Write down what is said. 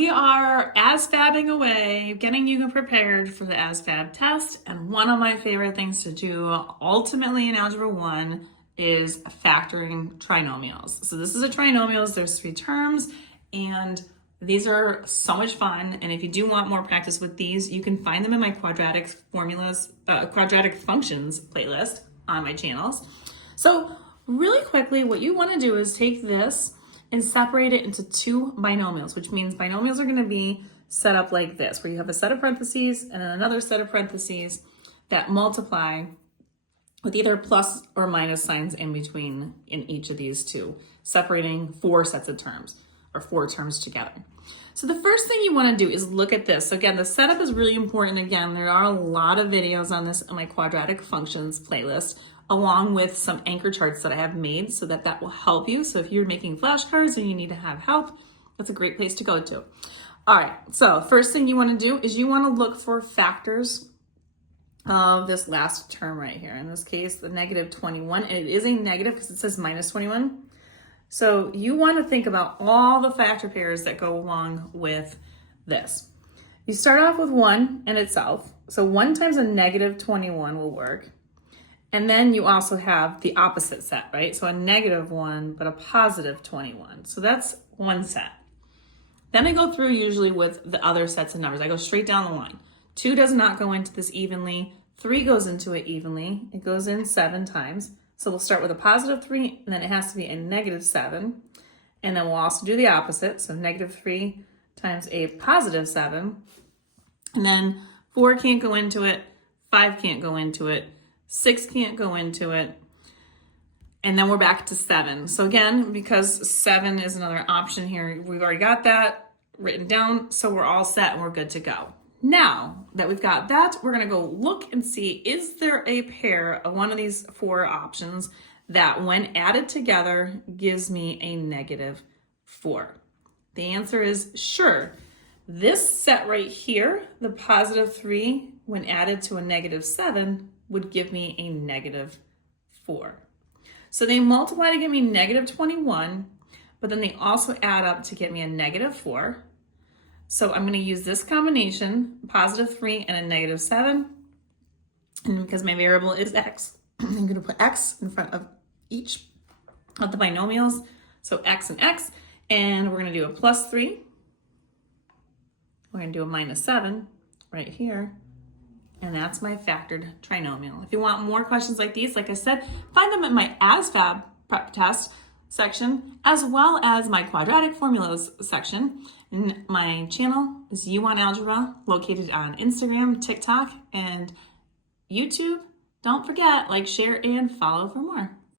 We are ASVABing away, getting you prepared for the ASVAB test. And one of my favorite things to do ultimately in Algebra 1 is factoring trinomials. So this is a trinomials, there's 3 terms, and these are so much fun. And if you do want more practice with these, you can find them in my quadratic functions playlist on my channels. So really quickly, what you want to do is take this and separate it into 2 binomials, which means binomials are going to be set up like this, where you have a set of parentheses and then another set of parentheses that multiply with either plus or minus signs in between in each of these 2, separating 4 sets of terms or 4 terms together. So the first thing you want to do is look at this. So again, the setup is really important. Again, there are a lot of videos on this in my quadratic functions playlist, along with some anchor charts that I have made so that will help you. So if you're making flashcards and you need to have help, that's a great place to go to. All right, so first thing you want to do is you want to look for factors of this last term right here. In this case, the negative 21, and it is a negative because it says minus 21. So you want to think about all the factor pairs that go along with this. You start off with 1 in itself. So 1 times a negative 21 will work. And then you also have the opposite set, right? So a negative 1, but a positive 21. So that's one set. Then I go through usually with the other sets of numbers. I go straight down the line. 2 does not go into this evenly. 3 goes into it evenly. It goes in 7 times. So we'll start with a positive 3, and then it has to be a negative 7. And then we'll also do the opposite. So negative 3 times a positive 7. And then 4 can't go into it. 5 can't go into it. 6 can't go into it. And then we're back to 7. So again, because 7 is another option here, we've already got that written down. So we're all set and we're good to go. Now that we've got that, we're going to go look and see, is there a pair of one of these 4 options that when added together gives me a negative 4? The answer is sure. This set right here, the positive 3, when added to a negative 7, would give me a negative 4. So they multiply to give me negative 21, but then they also add up to get me a negative 4. So I'm going to use this combination, positive 3 and a negative 7. And because my variable is x, I'm going to put x in front of each of the binomials. So x and x, and we're going to do a plus 3. We're going to do a minus 7 right here. And that's my factored trinomial. If you want more questions like these, like I said, find them in my ASVAB prep test section, as well as my quadratic formulas section. And my channel is YouWantAlgebra, located on Instagram, TikTok, and YouTube. Don't forget, like, share, and follow for more.